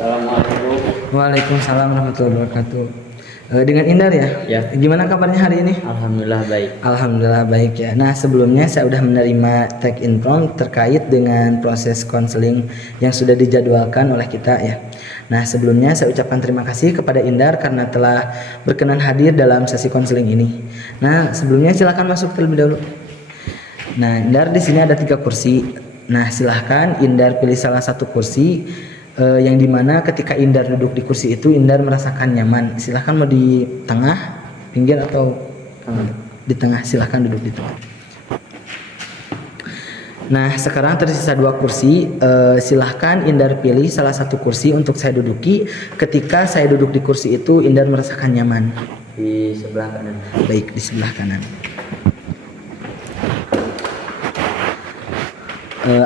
Assalamualaikum. Waalaikumsalam warahmatullahi wabarakatuh. Dengan Indar ya? Ya. Gimana kabarnya hari ini? Alhamdulillah baik. Alhamdulillah baik ya. Nah sebelumnya saya sudah menerima tag inform terkait dengan proses konseling yang sudah dijadwalkan oleh kita ya. Nah sebelumnya saya ucapkan terima kasih kepada Indar karena telah berkenan hadir dalam sesi konseling ini. Nah sebelumnya silakan masuk terlebih dahulu. Nah Indar di sini ada 3 kursi. Nah silahkan Indar pilih salah satu kursi. Yang dimana ketika Indar duduk di kursi itu Indar merasakan nyaman. Silahkan mau di tengah, pinggir atau di tengah, silahkan duduk di tengah. Nah sekarang tersisa 2 kursi. Silahkan Indar pilih salah satu kursi untuk saya duduki. Ketika saya duduk di kursi itu Indar merasakan nyaman. Di sebelah kanan. Baik, di sebelah kanan.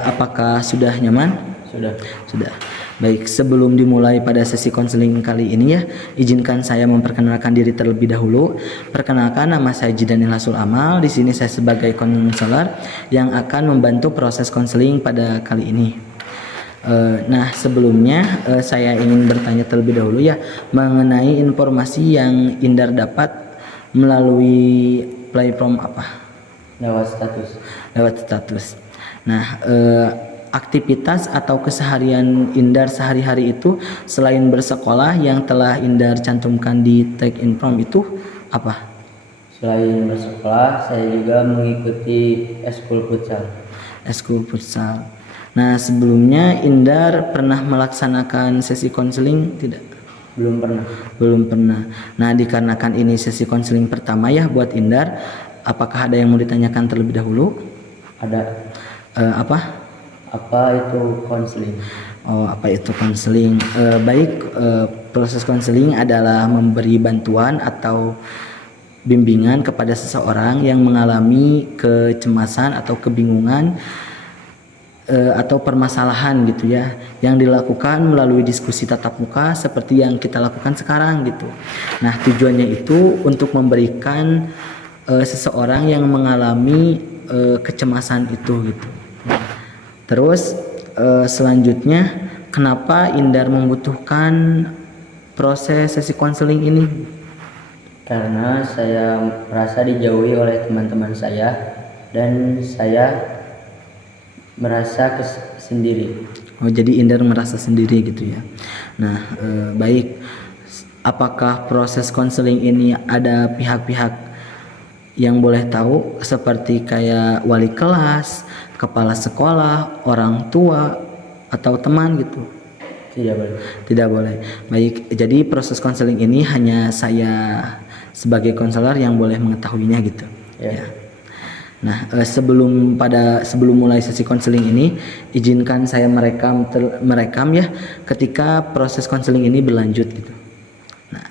Apakah sudah nyaman? Sudah. Baik, sebelum dimulai pada sesi konseling kali ini ya, izinkan saya memperkenalkan diri terlebih dahulu. Perkenalkan, nama saya Jidanil Hasul Amal. Di sini saya sebagai konselor yang akan membantu proses konseling pada kali ini. Nah, sebelumnya saya ingin bertanya terlebih dahulu ya mengenai informasi yang Indar dapat melalui platform apa? Lewat status. Nah, aktivitas atau keseharian Indar sehari-hari itu selain bersekolah yang telah Indar cantumkan di tag inform itu apa? Selain bersekolah, saya juga mengikuti eskul futsal. Nah, sebelumnya Indar pernah melaksanakan sesi konseling tidak? Belum pernah. Nah, dikarenakan ini sesi konseling pertama ya buat Indar, apakah ada yang mau ditanyakan terlebih dahulu? Ada. Apa itu konseling? Apa itu konseling? Proses konseling adalah memberi bantuan atau bimbingan kepada seseorang yang mengalami kecemasan atau kebingungan atau permasalahan gitu ya, yang dilakukan melalui diskusi tatap muka seperti yang kita lakukan sekarang gitu. Nah, tujuannya itu untuk memberikan seseorang yang mengalami kecemasan itu gitu. Terus selanjutnya kenapa Indar membutuhkan proses sesi konseling ini? Karena saya merasa dijauhi oleh teman-teman saya dan saya merasa sendiri. Jadi Indar merasa sendiri gitu ya. Nah, baik. Apakah proses konseling ini ada pihak-pihak yang boleh tahu seperti kayak wali kelas, kepala sekolah, orang tua, atau teman gitu? Tidak boleh. Baik, jadi proses konseling ini hanya saya sebagai konselor yang boleh mengetahuinya gitu. Ya. Nah, sebelum mulai sesi konseling ini, izinkan saya merekam ya ketika proses konseling ini berlanjut gitu. Nah,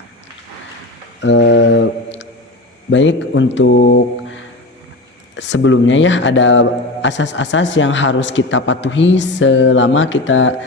baik, untuk sebelumnya ya ada asas-asas yang harus kita patuhi selama kita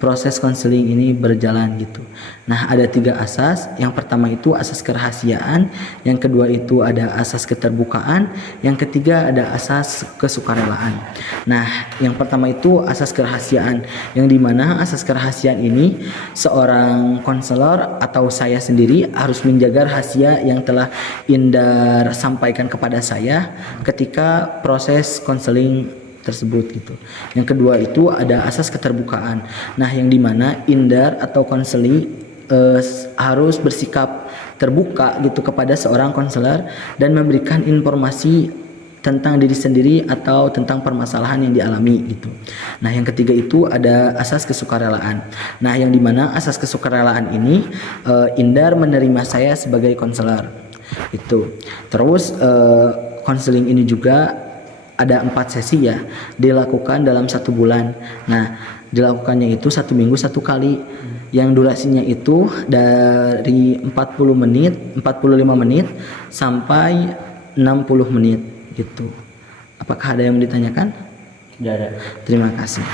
proses konseling ini berjalan gitu. Nah, ada 3 asas. Yang pertama itu asas kerahasiaan, yang kedua itu ada asas keterbukaan, yang ketiga ada asas kesukarelaan. Nah, yang pertama itu asas kerahasiaan, yang dimana asas kerahasiaan ini seorang konselor atau saya sendiri harus menjaga rahasia yang telah Indar sampaikan kepada saya ketika proses konseling tersebut gitu. Yang kedua itu ada asas keterbukaan. Nah, yang dimana Indar atau konseli harus bersikap terbuka gitu kepada seorang konselor dan memberikan informasi tentang diri sendiri atau tentang permasalahan yang dialami gitu. Nah, yang ketiga itu ada asas kesukarelaan. Nah, yang dimana asas kesukarelaan ini Indar menerima saya sebagai konselor itu. Terus konseling ini juga ada 4 sesi ya, dilakukan dalam 1 bulan. Nah, dilakukannya itu 1 minggu 1 kali. Yang durasinya itu dari 45 menit sampai 60 menit gitu. Apakah ada yang ditanyakan? Tidak ada. Terima kasih.